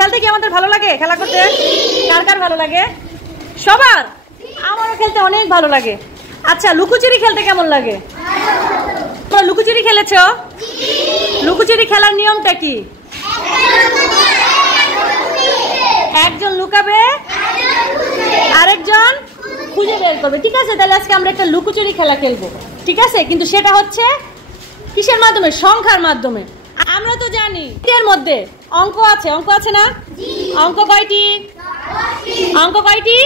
খেলতে কি আমাদের ভালো লাগে? খেলা করতে কার কার ভালো লাগে? সবার। আমারও খেলতে অনেক ভালো লাগে। আচ্ছা, লুকোচুরি খেলতে কেমন লাগে? তোমরা লুকোচুরি খেলেছো? লুকোচুরি খেলার নিয়মটা কি? একজন লুকাবে, আরেকজন খুঁজে বের করবে। ঠিক আছে, তাহলে আজকে আমরা একটা লুকোচুরি খেলা খেলবো। ঠিক আছে, কিন্তু সেটা হচ্ছে কিসের মাধ্যমে? সংখ্যার মাধ্যমে। আমরা তো জানি এর মধ্যে অঙ্ক আছে, অঙ্ক আছে না? অঙ্ক কয়টি? অঙ্ক কয়টি?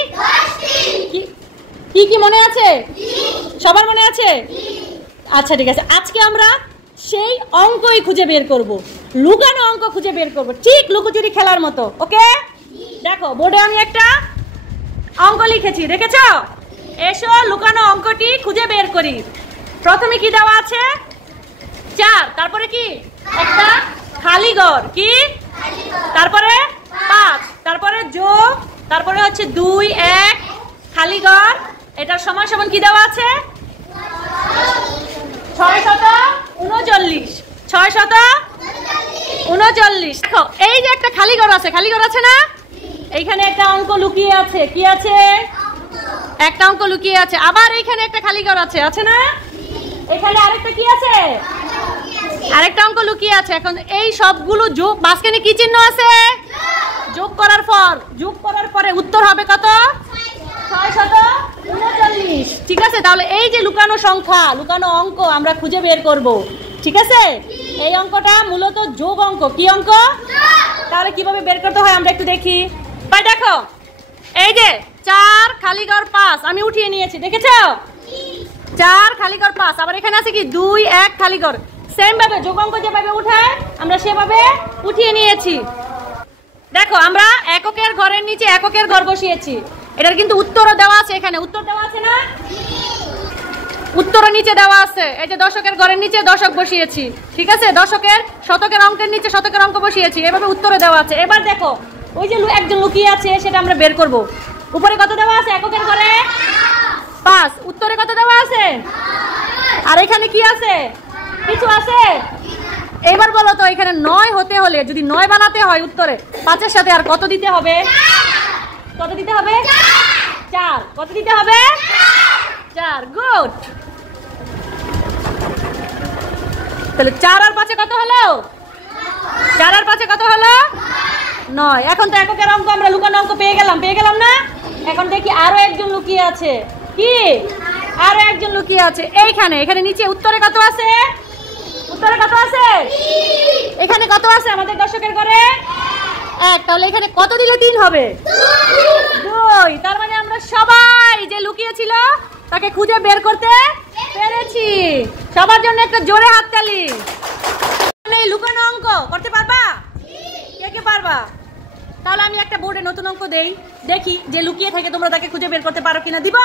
কি কি মনে আছে? সবার মনে আছে? আচ্ছা ঠিক আছে, আজকে আমরা সেই অঙ্কই খুঁজে বের করব, লুকানো অঙ্ক খুঁজে বের করব, ঠিক লুকোচুরি খেলার মতো। ওকে, দেখো বোর্ডে আমি একটা অঙ্ক লিখেছি, দেখেছো? এসো লুকানো অঙ্কটি খুঁজে বের করি। প্রথমে কি দেওয়া আছে? 4, তারপরে কি? একটা খালি ঘর, কি? তারপরে 5, তারপরে যোগ, তারপরে হচ্ছে 2, 1 খালি ঘর। এটার সমান সমান কি দেওয়া আছে? 639। 639। দেখো এই যে একটা খালি ঘর আছে, খালি ঘর আছে না? এইখানে একটা অঙ্ক লুকিয়ে আছে। কি আছে? একটা অঙ্ক লুকিয়ে আছে। আবার এইখানে একটা খালি ঘর আছে, আছে না? এখানে আরেকটা কি আছে? আরেকটা অঙ্ক লুকিয়ে আছে। এখন এই সবগুলো যোগ, মাঝখানে কি চিহ্ন আছে? যোগ করার পরে উত্তর হবে কত? 639। ঠিক আছে, তাহলে এই যে লুকানো সংখ্যা, লুকানো অঙ্ক আমরা খুঁজে বের করব। ঠিক আছে, এই অঙ্কটা মূলত যোগ অঙ্ক। কি অঙ্ক? তাহলে কিভাবে বের করতে হয় আমরা একটু দেখি। ভাই দেখো, এই যে 4 খালি ঘর 5 আমি উঠিয়ে নিয়েছি, দেখেছো? 4 খালি ঘর 5, আবার এখানে আছে কি 2, 1 খালি ঘর। সেম ভাবে যোগ অঙ্ক যেভাবে উঠায় আমরা সেভাবে উঠিয়ে নিয়েছি। দেখো আমরা এককের ঘরের নিচে এককের ঘর বসিয়েছি। এটার কিন্তু উত্তরও দেওয়া আছে, এখানে উত্তর দেওয়া আছে না? উত্তরও নিচে দেওয়া আছে। এই যে দশকের ঘরের নিচে দশক বসিয়েছি। ঠিক আছে, দশকের শতকের অঙ্কের নিচে শতকের অঙ্ক বসিয়েছি, এভাবে উত্তরও দেওয়া আছে। এবার দেখো ওই যে একজন লুকিয়ে আছে, সেটা আমরা বের করব। উপরে কত দেওয়া আছে? এককের ঘরে 5, উত্তরে কত দেওয়া আছে? আর এখানে কি আছে? কিছু আছে? এবার বলো তো, এখানে 9 হতে হলে, যদি 9 বানাতে হয় উত্তরে 5-এর সাথে আর কত দিতে হবে? কত দিতে হবে? 4। কত দিতে হবে? 4। গুড। তাহলে 4 আর 5-এ কত হলো? 4 আর 5-এ কত হলো? 9। এখন তো এককের অঙ্ক আমরা লুকানো অঙ্ক পেয়ে গেলাম না? এখন দেখি আরো একজন লুকিয়ে আছে। কি? আরো একজন লুকিয়ে আছে এইখানে। এখানে নিচে উত্তরে কত আছে? উত্তরে কত আছে? এখানে কত আছে আমাদের দশকের ঘরে? 1। তাহলে এখানে কত দিলে 3 হবে? 2। তার মানে আমরা সবাই যে লুকিয়েছিল তাকে খুঁজে বের করতে পেরেছি। সবার জন্য একটা জোরে হাততালি। এই লুকানো অঙ্ক করতে পারবা? কে কে পারবা? তাহলে আমি একটা বোর্ডে নতুন অঙ্ক দেই, দেখি যে লুকিয়ে থাকে তোমরা তাকে খুঁজে বের করতে পারো কিনা। দিব?